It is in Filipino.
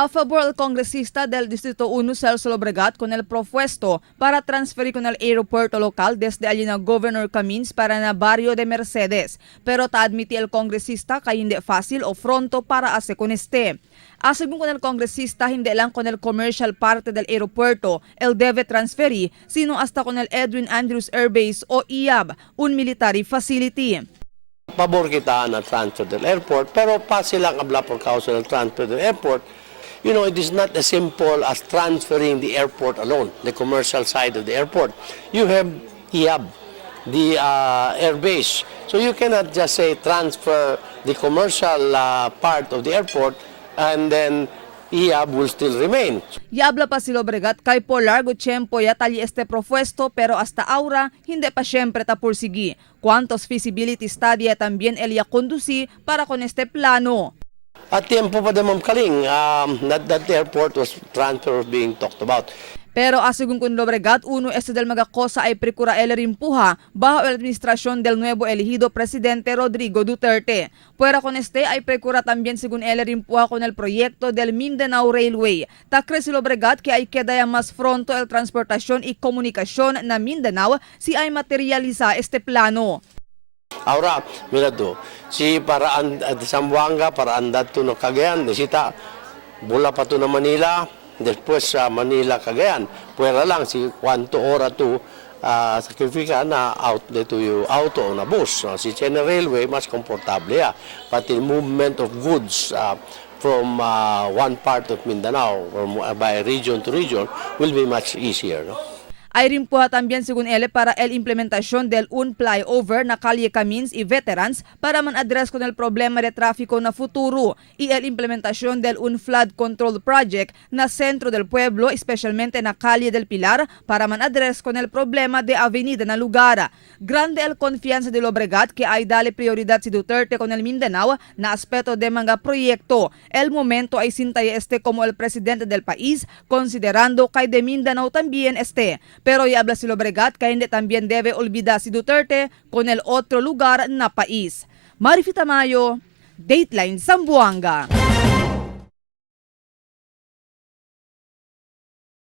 A favor el congresista del Distrito 1 Celso Lobregat con el propuesto para transferir con el aeropuerto local desde allí na Governor Camins para na barrio de Mercedes. Pero ta admiti el congresista kay hindi fácil o fronto para hacer con este. Asegun con el congresista hindi lang con el commercial parte del aeropuerto el debe transferir, sino hasta con el Edwin Andrews Air Base o IAB, un military facility. Pabor kita na transfer del airport, pero fácil lang abla por causa del transfer del airport. You know, it is not as simple as transferring the airport alone, the commercial side of the airport. You have IAB, the air base. So you cannot just say transfer the commercial part of the airport and then IAB will still remain. Yabla pa si Lobregat kay por largo tiempo ya tali este propuesto pero hasta ahora hindi pa siyempre tapursigi. ¿Cuántos feasibility study también el ya conduci para con este plano? At tiempo pa din, Ma'am Kaling, that airport was transfer being talked about. Pero asegun con Lobregat, uno este del mga cosa ay procura el rimpuja bajo la administración del nuevo elegido presidente Rodrigo Duterte. Fuera con este ay procura también según el rimpuja con el proyecto del Mindanao Railway. Takre si Lobregat que ay queda más pronto el transportación y comunicación na Mindanao si ay materializa este plano. Ahora, mira tú, si paraan at Zamboanga, paraan dato no Cagayan, desita, bula pa to na Manila, después sa Manila, Cagayan. Puwera lang, si kwanto ora to sacrifica na out dito yung auto o na bus. Si China Railway, mas komportable ya. Pati movement of goods from one part of Mindanao, or by region to region, will be much easier. No? Ay rimpuha también según ele para el implementación del un flyover na Calle Camins y Veterans para man-address con el problema de tráfico na futuro y el implementación del un flood control project na centro del pueblo, especialmente na Calle del Pilar para man-address con el problema de avenida na lugar. Grande el confianza de Lobregat que ay dale prioridad si Duterte con el Mindanao na aspeto de mga proyekto. El momento ay sintay este como el presidente del país considerando kay de Mindanao también este. Pero y habla si Lobregat kaya hindi también debe olvidar si Duterte con el otro lugar na país. Marifita Mayo, Dateline Zamboanga.